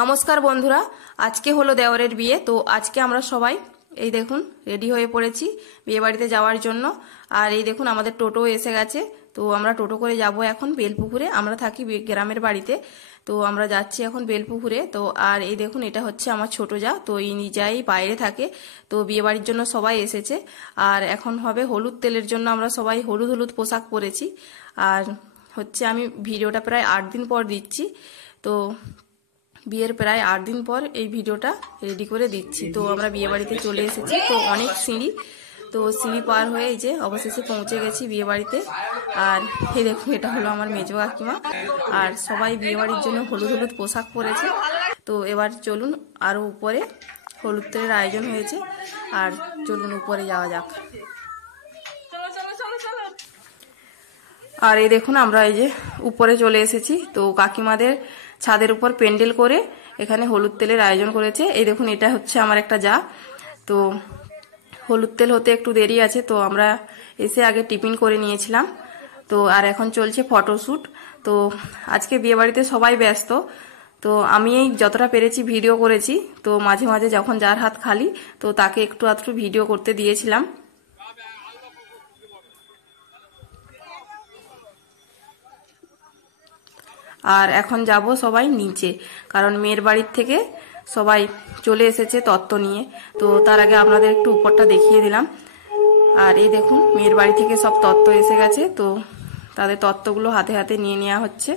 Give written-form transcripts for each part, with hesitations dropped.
নমস্কার বন্ধুরা, আজকে হলো দেওরের বিয়ে। তো আজকে আমরা সবাই এই দেখুন রেডি হয়ে পড়েছি বিয়ে বাড়িতে যাওয়ার জন্য। আর এই দেখুন আমাদের টোটো এসে গেছে। তো আমরা টোটো করে যাব এখন বেলপুকুরে। আমরা থাকি গ্রামের বাড়িতে, তো আমরা যাচ্ছি এখন বেলপুকুরে। তো আর এই দেখুন এটা হচ্ছে আমার ছোট যা, তো ইনি যাই বাইরে থাকে। তো বিয়ে বাড়ির জন্য সবাই এসেছে। আর এখন হবে হলুদ তেলের জন্য, আমরা সবাই হলুদ হলুদ পোশাক পরেছি। আর হচ্ছে আমি ভিডিওটা প্রায় 8 দিন পর দিচ্ছি। তো বিয়ের প্রায় 8 দিন পর এই ভিডিওটা রেডি করে দিচ্ছি। তো আমরা বিয়ে বাড়িতে চলে এসেছি। তো অনেক সিঁড়ি, তো সিঁড়ি পার হয়ে এই যে অবশেষে পৌঁছে গেছি বিয়ে বাড়িতে। আর এই দেখুন এটা হলো আমার মেজো কাকিমা। আর সবাই বিয়ে বাড়ির জন্য হলুদ হলুদ পোশাক পরেছে। তো এবার চলুন আরো উপরে, হলুদ তেলের আয়োজন হয়েছে। আর চলুন উপরে যাওয়া যাক। আর এই দেখুন আমরা এই যে উপরে চলে এসেছি। তো কাকিমাদের ছাদের উপর প্যান্ডেল করে এখানে হলুদ তেলের আয়োজন করেছে। এই দেখুন এটা হচ্ছে আমার একটা যা। তো হলুদ তেল হতে একটু দেরি আছে, তো আমরা এসে আগে টিফিন করে নিয়েছিলাম। তো আর এখন চলছে ফটোশ্যুট। তো আজকে বিয়ে বাড়িতে সবাই ব্যস্ত। তো আমি এই যতটা পেরেছি ভিডিও করেছি। তো মাঝে মাঝে যখন যার হাত খালি, তো তাকে একটু আধটু ভিডিও করতে দিয়েছিলাম। আর এখন যাব সবাই নিচে, কারণ মেয়ের বাড়ির থেকে সবাই চলে এসেছে তত্ত্ব নিয়ে। তো তার আগে আপনাদের একটু উপরটা দেখিয়ে দিলাম। আর এই দেখুন মেয়ের বাড়ি থেকে সব তত্ত্ব এসে গেছে। তো তাদের তত্ত্বগুলো হাতে হাতে নিয়ে নেওয়া হচ্ছে।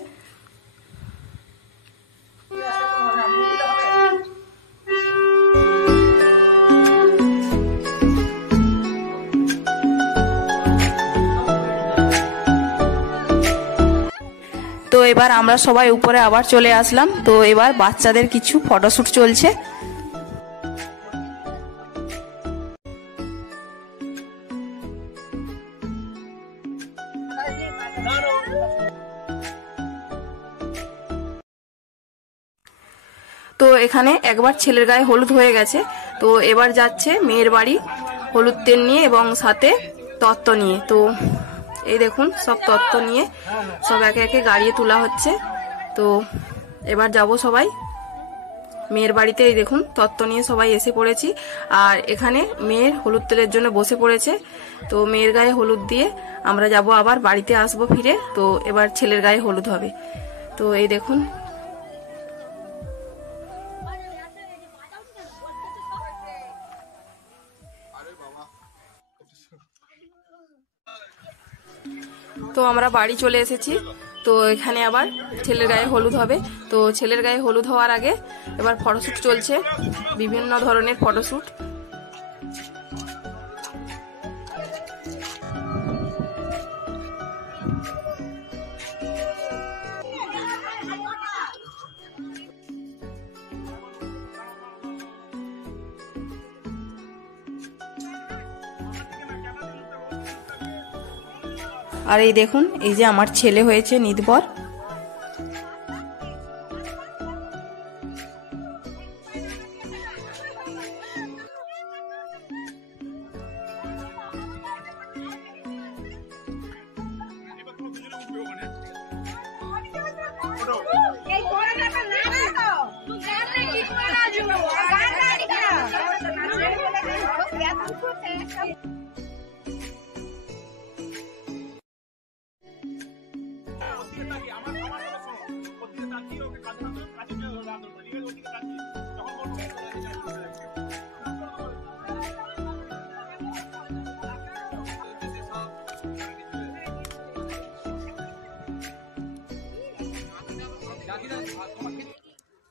তো এবার আমরা সবাই উপরে আবার চলে আসলাম। তো এবার বাচ্চাদের কিছু ফটোশ্যুট চলছে। তো এখানে একবার ছেলের গায়ে হলুদ হয়ে গেছে। তো এবার যাচ্ছে মেয়ের বাড়ি হলুদ তেল নিয়ে এবং সাথে তত্ত্ব নিয়ে। তো এই দেখুন সব তত্ত্ব নিয়ে সব একে একে গাড়িয়ে তোলা হচ্ছে। তো এবার যাব সবাই মেয়ের বাড়িতে। এই দেখুন তত্ত্ব নিয়ে সবাই এসে পড়েছি। আর এখানে মেয়ের হলুদ তেলের জন্য বসে পড়েছে। তো মেয়ের গায়ে হলুদ দিয়ে আমরা যাব আবার বাড়িতে আসবো ফিরে। তো এবার ছেলের গায়ে হলুদ হবে। তো এই দেখুন তো আমরা বাড়ি চলে এসেছি। তো এখানে আবার ছেলের গায়ে হলুদ হবে। তো ছেলের গায়ে হলুদ হওয়ার আগে এবার ফটোশ্যুট চলছে, বিভিন্ন ধরনের ফটোশ্যুট। আর এই দেখুন এই যে আমার ছেলে হয়েছে নিতবর।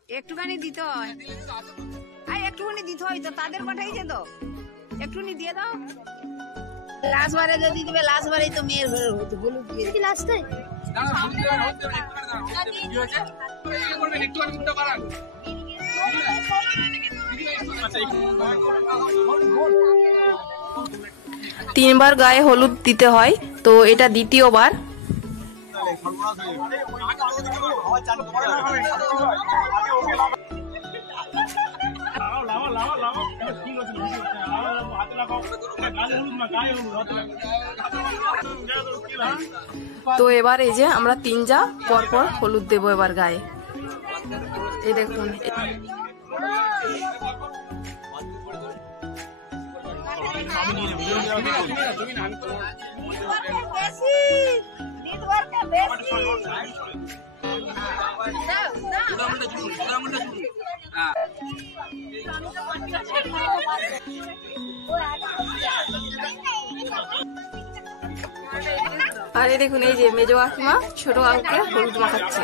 একটুখানি দিতে হয়, একটুখানি দিতে হয়, তো তাদের পাঠাইছে তো একটুখানি দিয়ে দাও। লাস্ট বারে যদি দিবে, লাস্ট বারেই তো মেয়ের হলুদ দিয়ে কি লাস্টে তিনবার গায়ে হলুদ দিতে হয়। তো এটা দ্বিতীয়বার। তো এবার এই যে আমরা 3 যা পর পর হলুদ দেবো এবার গায়ে। এই দেখুন আর এই দেখুন এই যে মেজো কাকিমা ছোট কাকুকে হলুদ মাখাচ্ছে।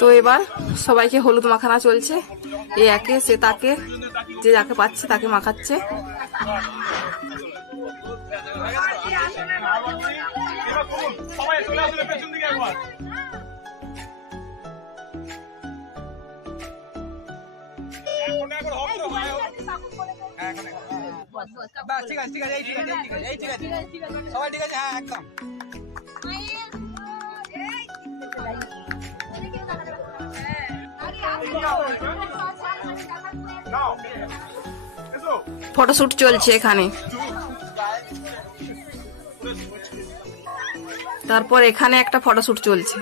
তো এবার সবাইকে হলুদ মাখানো চলছে, এ একে সে তাকে, যে যাকে পাচ্ছে তাকে মাখাচ্ছে। ঠিক আছে ঠিক আছে ঠিক আছে ঠিক আছে সবাই ঠিক আছে। হ্যাঁ একদম ফটোশুট চলছে এখানে। তারপর এখানে একটা ফটোশুট চলছে।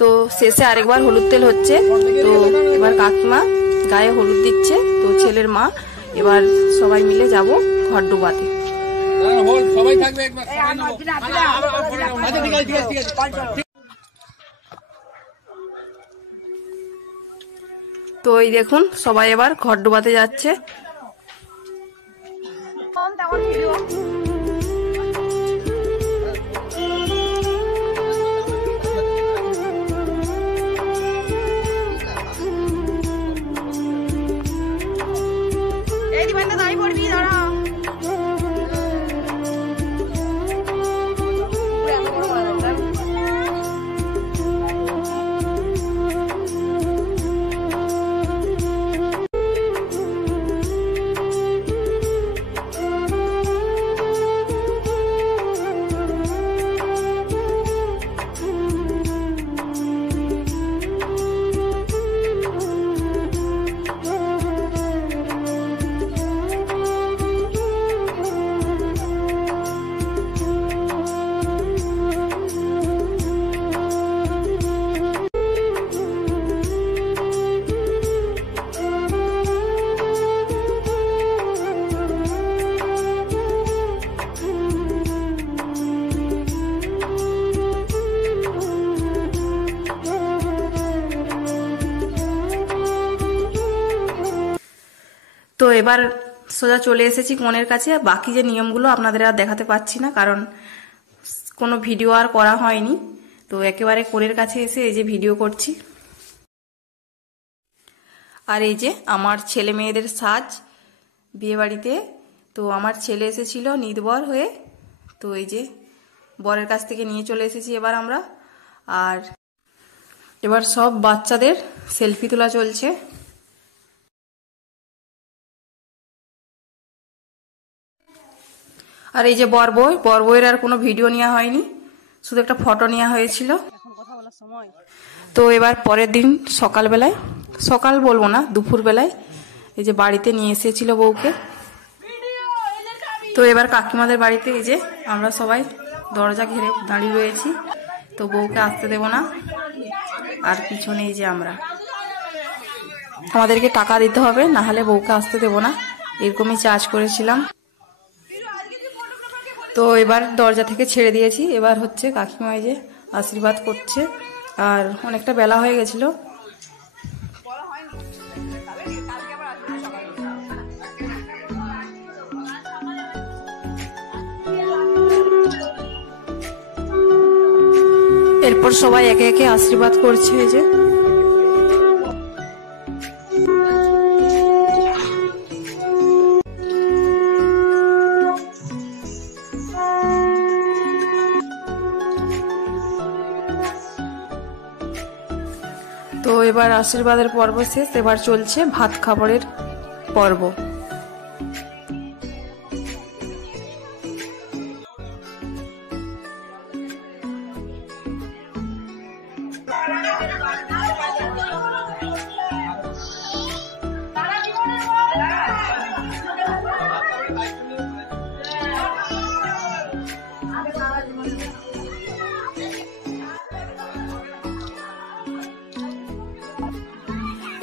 তো শেষে আরেকবার হলুদ তেল হচ্ছে। তো এবার কাকিমা গায়ে হলুদ দিচ্ছে। তো ছেলের মা এবার সবাই মিলে যাব ঘর ডুবাতে। তো এই দেখুন সবাই এবার ঘর ডুবাতে যাচ্ছে। তো এবার সোজা চলে এসেছি কনের কাছে। বাকি যে নিয়মগুলো আপনাদের আর দেখাতে পাচ্ছি না, কারণ কোনো ভিডিও আর করা হয়নি। তো একেবারে কনের কাছে এসে এই যে ভিডিও করছি। আর এই যে আমার ছেলে মেয়েদের সাজ বিয়ে বাড়িতে। তো আমার ছেলে এসেছিল নিদবর হয়ে। তো এই যে বরের কাছ থেকে নিয়ে চলে এসেছি এবার আমরা। আর এবার সব বাচ্চাদের সেলফি তোলা চলছে। আর এই যে বরবইয়ের আর কোনো ভিডিও নেওয়া হয়নি, শুধু একটা ফটো নেওয়া হয়েছিল। তো এবার পরের দিন সকালবেলায়, সকাল বলবো না, দুপুর বেলায় এই যে বাড়িতে নিয়ে এসেছিল বউকে। তো এবার কাকিমাদের বাড়িতে এই যে আমরা সবাই দরজা ঘিরে দাঁড়িয়ে রয়েছি। তো বউকে আসতে দেব না। আর পিছনে এই যে আমরা, আমাদেরকে টাকা দিতে হবে, না হলে বউকে আসতে দেব না, এরকমই চার্জ করেছিলাম। তো এবার দরজা থেকে ছেড়ে দিয়েছি। এবার হচ্ছে কাকিমা এই যে আশীর্বাদ করছে। আর অনেকটা বেলা হয়ে গেছিল। এরপর সবাই একে একে আশীর্বাদ করছে। এই যে তো এবার আশীর্বাদের পর্ব শেষ, এবার চলছে ভাত খাবারের পর্ব।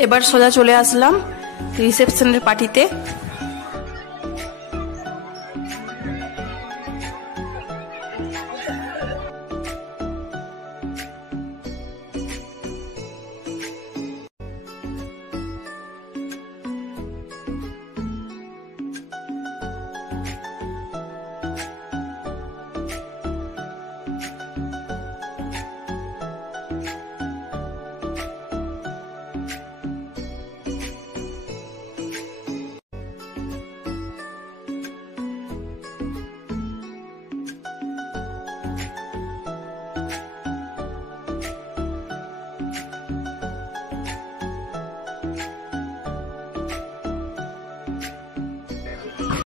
এবার সোজা চলে আসলাম রিসেপশনের পার্টিতে।